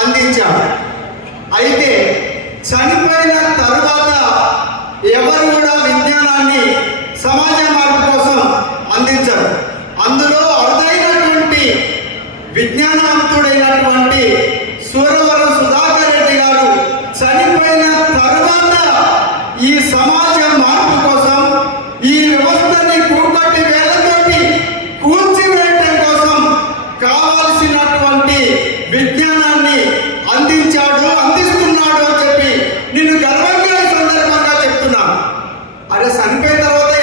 అందించారు. అయితే చనిపోయిన తరువాత ఎవరు కూడా విజ్ఞానాన్ని సమాజ మార్పు కోసం అందించారు. అందులో అరుదైనటువంటి విజ్ఞానవంతుడైనటువంటి సూరవరం సుధాకర్ రెడ్డి గారు చనిపోయిన తరువాత ఈ సమాజ మార్పు కోసం, ఈ వ్యవస్థని కూకటి వేలతోటి కూల్చివేయటం కోసం కావాల్సినటువంటి విజ్ఞానాన్ని అందిస్తున్నాడు అని చెప్పి నిన్ను గర్వంగా ఈ సందర్భంగా చెప్తున్నాను. అరే చనిపోయిన తర్వాత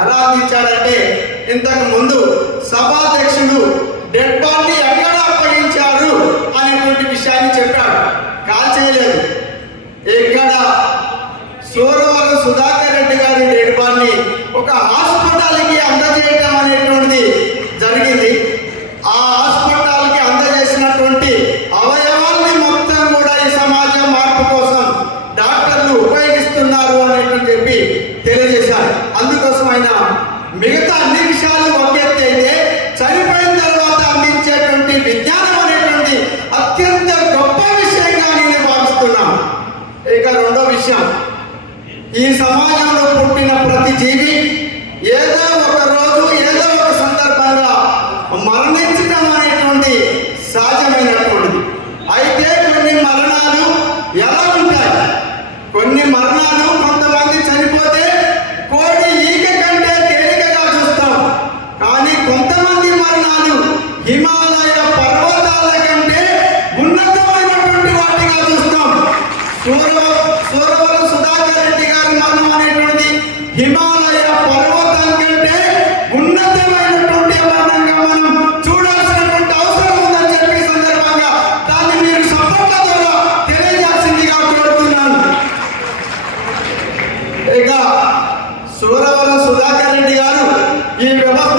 ఎలా అందించాడంటే ఇంతకు ముందు సభాధ్యక్షుడు డెడ్ బాడీ ఎక్కడ అప్పగించారు అనేటువంటి విషయాన్ని చెప్పాడు. కాల్ చేయలేదు. ఇక్కడ సూరవరం సుధాకర్ రెడ్డి గారి డెడ్ బాడీ ఒక హాస్పిటల్కి అందజేయటం అనేటువంటిది జరిగింది. ఆ హాస్పిటల్కి అందజేసినటువంటి అవయవాల్ని మొత్తం కూడా ఈ సమాజ మార్పు కోసం డాక్టర్లు ఉపయోగిస్తున్నారు అనేటువంటి చెప్పి తెలియజేశారు. అందుకోసం ఆయన మిగతా అన్ని విషయాలు ఒక ఎత్తు అయితే చనిపోయిన తర్వాత అందించేటువంటి విజ్ఞానం అనేటువంటి అత్యంత గొప్ప విషయంగా నేను భావిస్తున్నాను. ఇక రెండో విషయం, ఈ సమాజంలో పుట్టిన ప్రతి జీవి ఏదో ఒక రోజు ఏదో ఒక సందర్భంగా మరణించడం అనేటువంటి సహజమైనటువంటిది. అయితే కొన్ని మరణాలు ఎలా ఉంటాయి? కొన్ని మరణాలు కొంతమంది చనిపోతే కోడి ఈక కంటే తేలికగా చూస్తాం. కానీ కొంతమంది మరణాలు హిమాలయ పర్వతాల కంటే ఉన్నతమైనటువంటి వాటిగా చూస్తాం. సూరవరం సుధాకర్ రెడ్డి గారి మరణం అనేటువంటిది హిమాలయ పర్వతం కంటే ఉన్నతమైనటువంటి మరణంగా మనం చూడాల్సినటువంటి అవసరం ఉందని చెప్పే సందర్భంగా దాన్ని మీరు సపోర్ట్ల ద్వారా తెలియజేయాల్సిందిగా కోరుతున్నాను. ఇక సూరవరం సుధాకర్ రెడ్డి గారు ఈ వ్యవస్థ